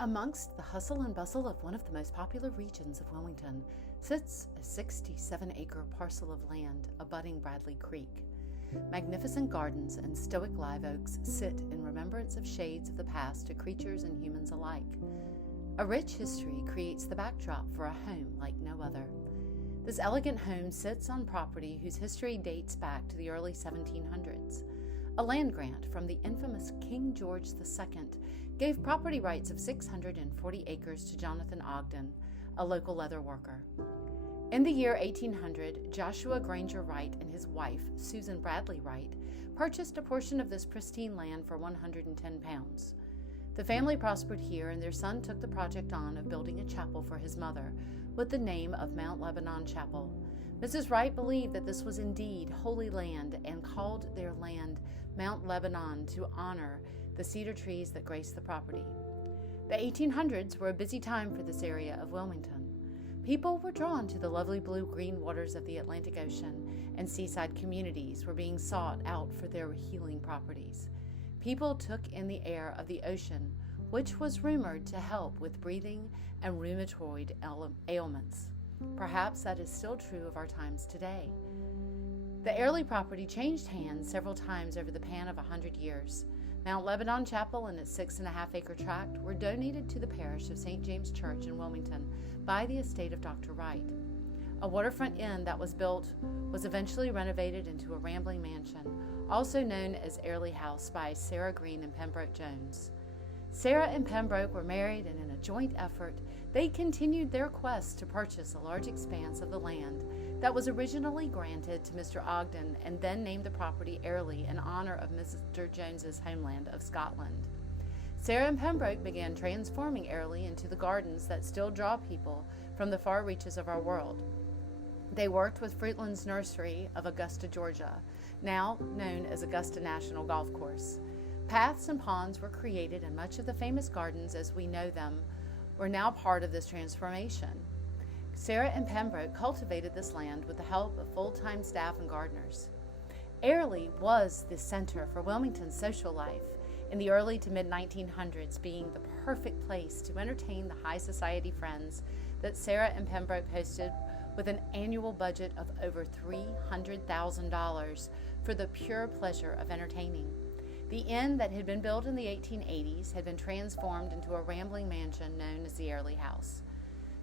Amongst the hustle and bustle of one of the most popular regions of Wilmington sits a 67-acre parcel of land abutting Bradley Creek. Magnificent gardens and stoic live oaks sit in remembrance of shades of the past to creatures and humans alike. A rich history creates the backdrop for a home like no other. This elegant home sits on property whose history dates back to the early 1700s. A land grant from the infamous King George II gave property rights of 640 acres to Jonathan Ogden, a local leather worker. In the year 1800, Joshua Granger Wright and his wife, Susan Bradley Wright, purchased a portion of this pristine land for £110. The family prospered here, and their son took the project on of building a chapel for his mother with the name of Mount Lebanon Chapel. Mrs. Wright believed that this was indeed holy land and called their land Mount Lebanon to honor the cedar trees that grace the property. The 1800s were a busy time for this area of Wilmington. People were drawn to the lovely blue-green waters of the Atlantic Ocean, and seaside communities were being sought out for their healing properties. People took in the air of the ocean, which was rumored to help with breathing and rheumatoid ailments. Perhaps that is still true of our times today. The Airlie property changed hands several times over the span of 100 years. Mount Lebanon Chapel and its 6.5-acre tract were donated to the parish of St. James Church in Wilmington by the estate of Dr. Wright. A waterfront inn that was built was eventually renovated into a rambling mansion, also known as Airlie House, by Sarah Green and Pembroke Jones. Sarah and Pembroke were married, and in a joint effort, they continued their quest to purchase a large expanse of the land that was originally granted to Mr. Ogden and then named the property Airlie in honor of Mr. Jones's homeland of Scotland. Sarah and Pembroke began transforming Airlie into the gardens that still draw people from the far reaches of our world. They worked with Fruitland's Nursery of Augusta, Georgia, now known as Augusta National Golf Course. Paths and ponds were created, and much of the famous gardens as we know them were now part of this transformation. Sarah and Pembroke cultivated this land with the help of full-time staff and gardeners. Airlie was the center for Wilmington's social life in the early to mid-1900s, being the perfect place to entertain the high society friends that Sarah and Pembroke hosted, with an annual budget of over $300,000 for the pure pleasure of entertaining. The inn that had been built in the 1880s had been transformed into a rambling mansion known as the Airlie House.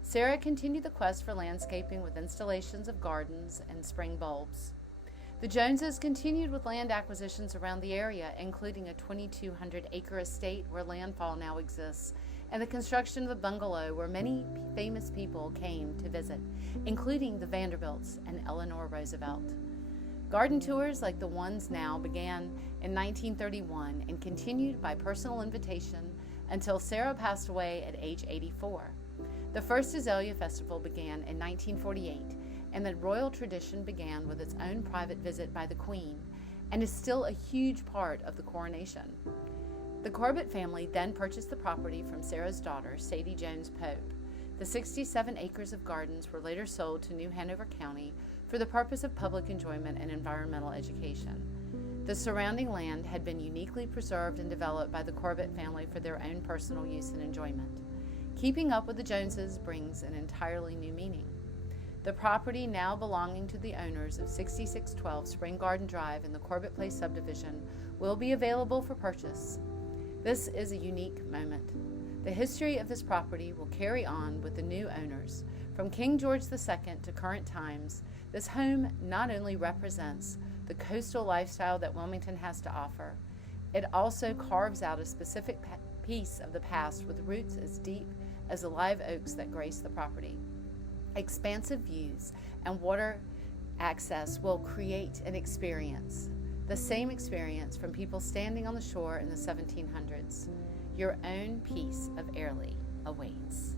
Sarah continued the quest for landscaping with installations of gardens and spring bulbs. The Joneses continued with land acquisitions around the area, including a 2,200-acre estate where landfall now exists, and the construction of a bungalow where many famous people came to visit, including the Vanderbilts and Eleanor Roosevelt. Garden tours like the ones now began in 1931 and continued by personal invitation until Sarah passed away at age 84. The first Azalea Festival began in 1948, and the royal tradition began with its own private visit by the Queen, and is still a huge part of the coronation. The Corbett family then purchased the property from Sarah's daughter, Sadie Jones Pope. The 67 acres of gardens were later sold to New Hanover County for the purpose of public enjoyment and environmental education. The surrounding land had been uniquely preserved and developed by the Corbett family for their own personal use and enjoyment. Keeping up with the Joneses brings an entirely new meaning. The property, now belonging to the owners of 6612 Spring Garden Drive in the Corbett Place subdivision, will be available for purchase. This is a unique moment. The history of this property will carry on with the new owners. From King George II to current times, this home not only represents the coastal lifestyle that Wilmington has to offer, it also carves out a specific piece of the past with roots as deep as the live oaks that grace the property. Expansive views and water access will create an experience, the same experience from people standing on the shore in the 1700s. Your own piece of Airlie awaits.